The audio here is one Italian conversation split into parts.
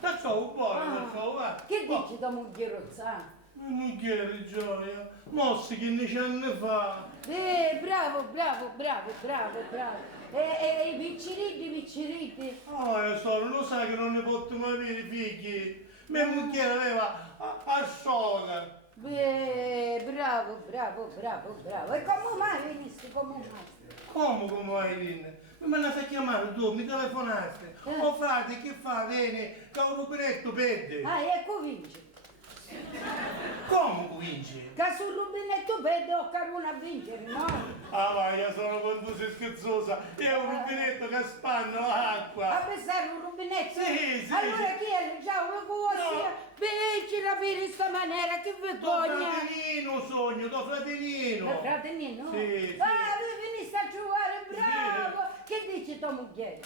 Taccio un po', va. Che dici da muglierozza? Mugliere, Gioia, mossi 15 anni fa. Bravo. E i picciriddi. Oh, solo, lo sai che non ne posso avere figli. Mia moglie aveva a sola. Bravo. E come mai veniste? Come mai viene? Mi hanno fatto chiamare tu, mi telefonaste. Oh frate, che fa? Vieni, che un rubinetto perde. Ecco vinci. Come vinci? Che sul rubinetto perde o caruna a vincere, no? Ah vai, io sono quando sei scherzosa. È un rubinetto che spanno acqua. A pensare un rubinetto? Sì. Allora chi è? Già una cosa? Ci rapire in sta maniera, che vergogna! Tuo fratellino. Il fratellino? Sì. Veniste a giocare, bravo! Che dice tua moglie?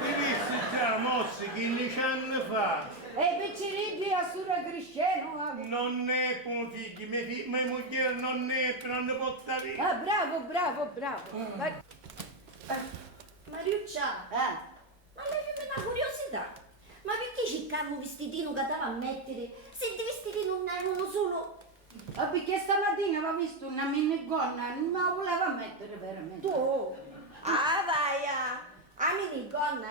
Mi disse già, mossi 15 anni fa. E picciriddi a sura cristiano? Non è come figli, mia moglie non ne può stare. Ah, bravo. Mariuccia, ma lei una curiosità. Ma perché cercavo un vestitino che andava a mettere? Se di vestiti non ne uno solo? Perché stamattina avevo visto una minigonna, non la voleva mettere veramente. Tu? Ah, vai, a minigonna,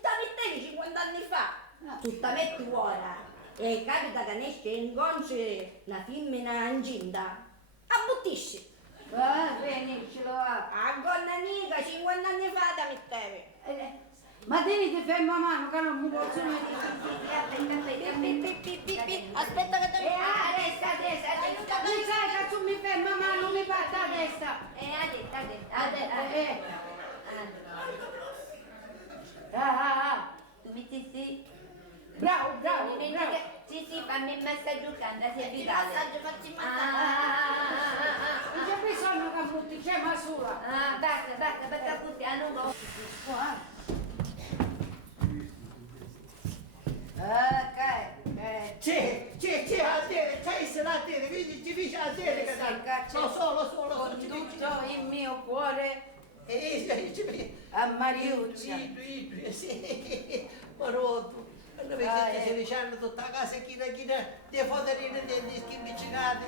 da mettevi 50 anni fa. Tutta metti ora. E capita che ne esce in gonce una femmina incinta. A buttisci. Venicelo, A gonna mica 50 anni fa da mettevi. Ma tenete ferma mano che non mi posso mettere. Aspetta che te lo A destra. Non sai che tu mi ferma mano, mi parte a destra. Tu metti sì. Bravo. Sì, fammi il massaggio canta, sei il vitale. massaggio, facci il massaggio. Non c'è bisogno che butti, c'è ma sola. Basta così, a lungo. Ok. C'è a dire, c'è a dire, vedi, ci dice a dire che lo so. Con tutto il mio cuore Sì, a Mariuccia. sì, ma rotto. Quando mi sente 16 anni tutta la casa, chi dei foterini dei schimbicinati.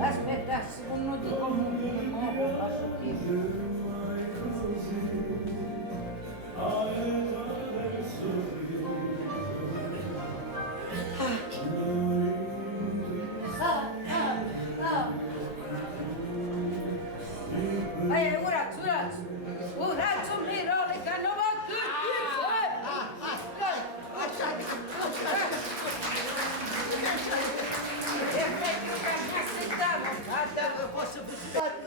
Aspetta, non ti comunque, non lo faccio più. Urazzo mi role che non va più.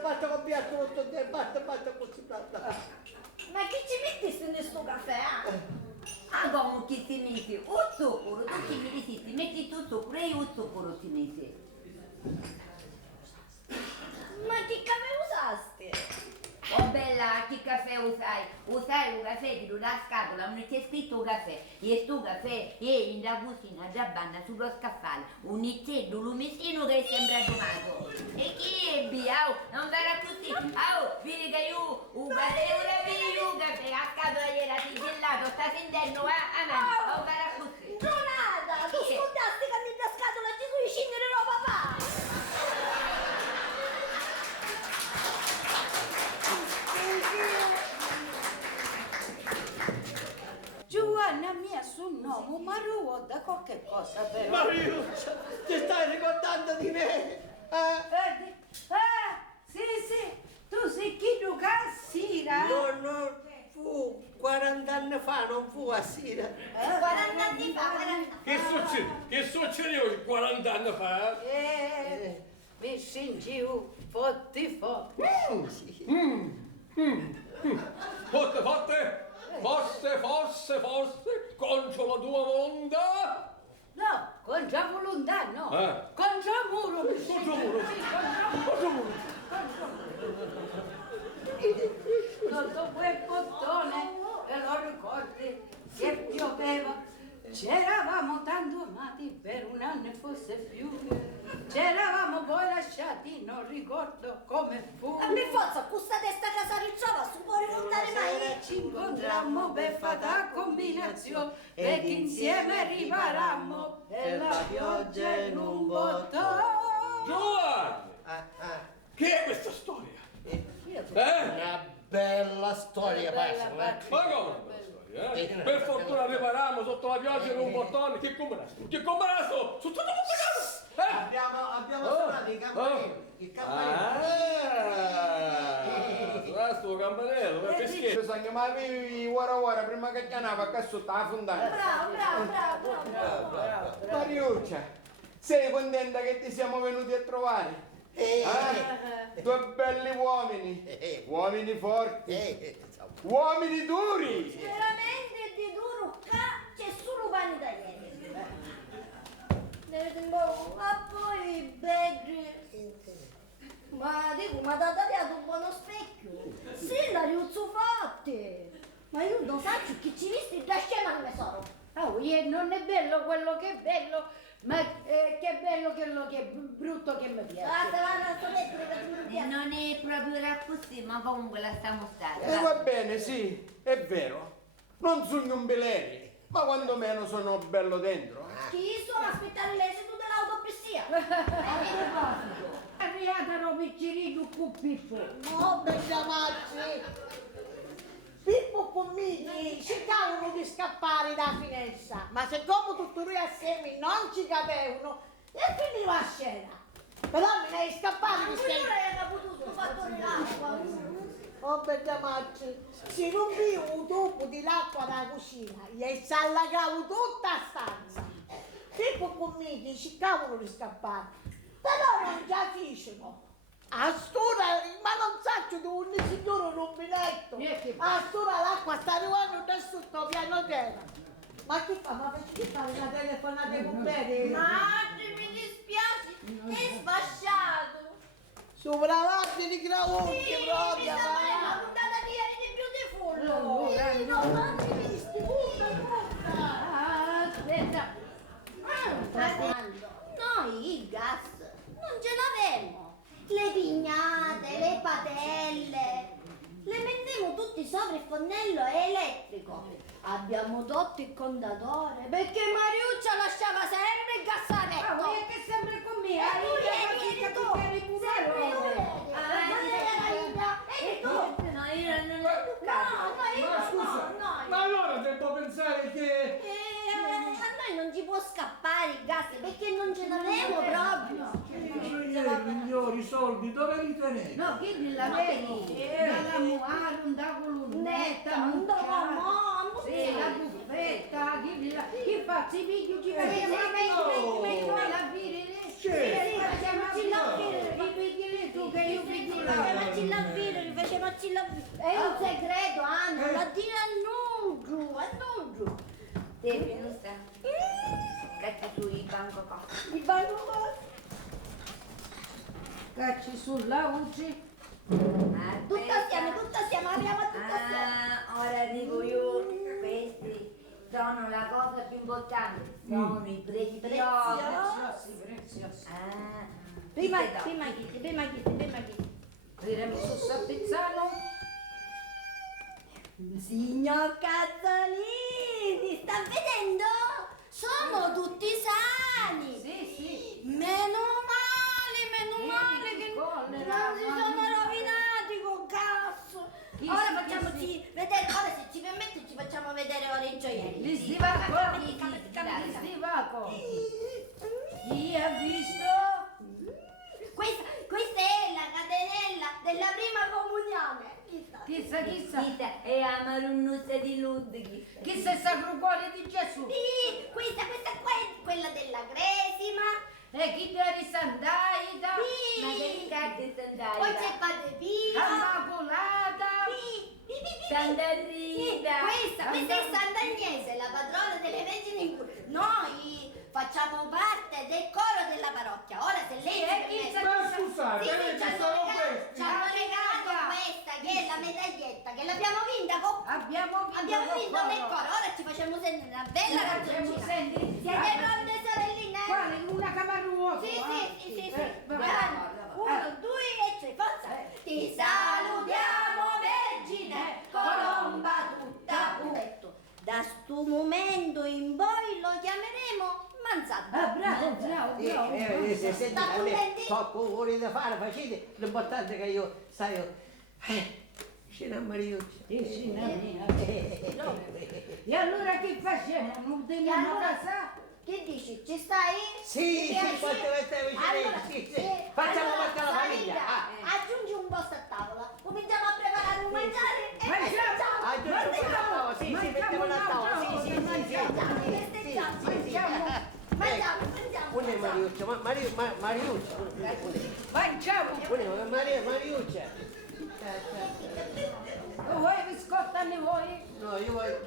Basta cambiare tutto, basta così, basta. Ma chi ci metti in sto caffè? Come che si mette? O zucchero, tu ci metti, ti metti tu zucchero e io zucchero ti metti. Ma che caffè usaste? Oh bella, che caffè usai? Usai un caffè di una scatola, non c'è scritto caffè. E sto caffè è in la cucina, già banda sullo scaffale. Un iccello lumicino che sembra domato. E chi è Bia? Non sarà così. Vieni che io, un caffè, a scatola gliela ti gelato, sta sentendo, non sarà così. Donata, tu scontaste che nella scatola ci sono i cingoli no papà! Giovanna mia sul nome, ma ruota qualche cosa però. Mariuccia, ti stai ricordando di me? Sì, tu sei chi Luca Sira? No, fu 40 anni fa, non fu a Sira. 40 anni fa, 40 Che succede oggi 40 anni fa? Messi in giù, fotti. Forse, contro la tua volontà? No, con già volontà no. Con già muro. Sotto quel bottone, te lo ricordi, che pioveva. C'eravamo tanto amati per ne fosse più. C'eravamo poi lasciati, non ricordo come fu. A me forza, questa testa casaricciava, si può rimontare mai? Ci incontrammo per fata combinazione ed insieme riparammo per la pioggia in un bottone. Giovanni, che è questa storia? Una bella storia, passa. Ma come una bella storia, Per fortuna riparammo sotto la pioggia in un bottone. Che combinato? Che combinato? Su tutto complicato! Abbiamo suonato i campanelli. Il campanello. Sto campanello, perché scherzo? Bisogna ma avevi ora prima che chiamava a casa sotto la fondata. Bravo. Mariuccia, sei contenta che ti siamo venuti a trovare? Due belli uomini, uomini forti, uomini duri. Veramente di duro, c'è solo pani da ieri. Ma poi belli. Ma dico, ma da tagliato un buono specchio. Sì, la riuzzo fatte. Ma io non so che ci visti da scema come sono. Oh, non è bello quello che è bello, ma che bello quello che è brutto che mi piace. Basta, vada, sto mettere che tu mi piace. Non è proprio così, ma comunque la stiamo stare. Va bene, sì, è vero. Non sono un beleri, ma quando meno sono bello dentro. Chi sono aspettare l'esito dell'autopsia? Arrivatano piccirini con Piffo. No, Benjamacci. Pippo Pommini cercavano di scappare da finestra, ma siccome tutti due assieme non ci capevano, e finiva la scena. Però me ne è scappato di Allora hai potuto fattore l'acqua. Oh Benjamacci, se non vivo un tubo di l'acqua dalla cucina, gli si allagava tutta la stanza. Pippo Pommini cercavano di scappare, però non ce la fecero. A stura, ma non saccio di un signore rubinetto. A stura l'acqua sta arrivando da sotto piano terra. Ma che fa? Ma perché fare una telefonata con bene? Madre, mi dispiace, è sfasciato. Sopravvati di Cravocchio Sì, proprio. mi sta male la puntata di ieri di Beautiful. Allora, Sì, non l'hanno visto, Aspetta. Noi il gas non ce l'avemo. Le pignate, le patelle, le mettiamo tutti sopra il fornello elettrico. Abbiamo tolto il contatore perché Mariuccia lasciava sempre il gas aperto. Ma è che sempre con me. Eri tu, eri tu. No, io non l'ho No, toccato. Ma scusa, ma allora devo pensare che... A noi non ci può scappare il gas perché non ce l'avevo proprio. I migliori soldi dove li tenete? No, chi li lavevi? Dalla muare, da colonnetta, Non dovevamo, sì, la buffetta, chi fa? Si piglio, ci facciamo la birre, facciamoci la birra. i pigli tu che io piglio la Facciamoci la birra, facciamoci la birra. È un segreto, Anna, la dire annuncio. Devi non sta. Caccia su il banco qua. Il banco qua. cacci sulla uci. Tutta assieme, apriamo tutta assieme. Ora dico io, questi sono la cosa più importante, sono i preziosi. Preziosi. Prima chi? Diremo su Sappizzano. Signor Cazzolini, sta vedendo? Sono tutti sani. Sì. Meno male che non si sono rovinati con cazzo. Ora facciamoci vedere, ora se ci permette ci facciamo vedere ora i gioielli. Li stivaco. Chi ha visto? Questa è la catenella della prima comunione. Chissà. E Amarunnusa di Ludwig. Chissà il Sacro Cuore di Gesù. Sì, questa qua è quella della Cresima. E chi dà di Sandaida? Ma che Sì. cazzo sandali? Poi c'è Padre Pio. Immacolata. Santa Rita. Questa è Sant'Agnese, la patrona delle vergini. Noi facciamo parte del coro della parrocchia. Ora se lei Ma scusate, Sì, avete ci solo hanno questi? regalato questa che è la medaglietta che l'abbiamo vinta Abbiamo vinto nel coro. Ora ci facciamo sentire una bella canzoncina. Senti. Siete pronte sorelline? Quale Se Sta a me contenti? volete fare, facete, l'importante è che io stai vicino a Mariuccia. Vicino a me. E allora che facciamo? Non teniamo allora- casa? Che dici? Ci stai? Sì, Ti sì, piace? faccio questa vicino, Allora, sì, sì. Facciamo allora, parte alla famiglia. aggiungi un posto a tavola, cominciamo a preparare un mangiare e Mangiamo! Aggiungi un tavolo, sì, sì, mettiamo una tavola, sì, sì, sì, sì. Mangiamo. Une Mariuccia, Mariuccia. Mangiamo! Mariuccia. Voi biscottane voi? No, io voglio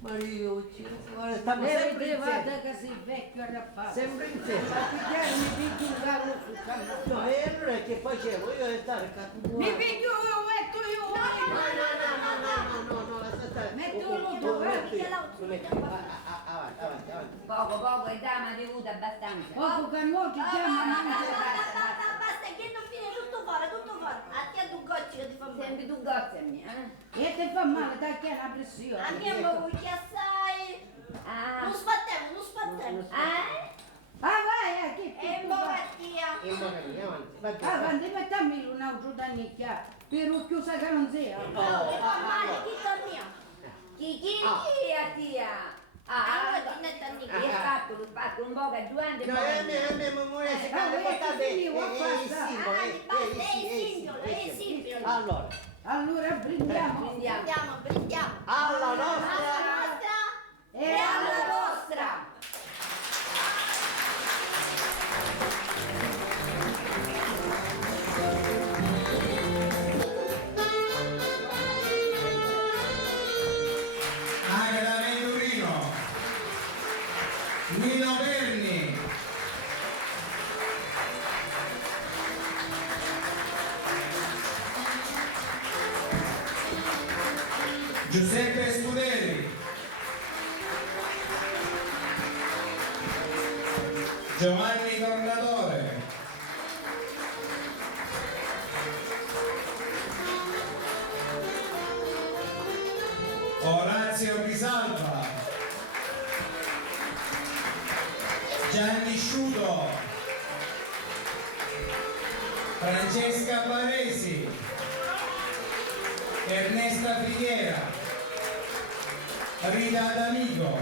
Mariuccia. Guarda, stiamo sempre Vedevate insieme. che sei vecchio arrappato. Sempre insieme. Ma pigliarmi pigli un gallo sul campo. No, e allora che facevo? Io devo stare Mi piglio io, metto io! No, lascia stare. Mettilo dove? Avanti. Poco, e dama bevuta abbastanza. Poco che nuovo ci chiama Basta, che non fine tutto fuori. A te tu gocci che ti fa male. Sempre tu gozzami, eh? E te fa male, dai che è una pressione. A mia moglie che assai. Ah, Non sbattiamo. Ah vai, che E Bogattia. avanti, mettiami un altro da nicchia, per chiusa che non sia. Oh, ti fa male, chi tornia? chi a tia? Allora ti mette a E nicchia. fatto un po' che Giovanni No, a me non si cade portate È il simbolo. Allora brindiamo. Brindiamo. Alla Alla nostra. nostra E alla vostra. Agata Venturino, Nino Perni, Giuseppe Scuderi, Giovanni Tornatore, Orazio Risalva, Gianni Sciuto, Francesca Baresi, Ernesta Filiera, Rita D'Amico,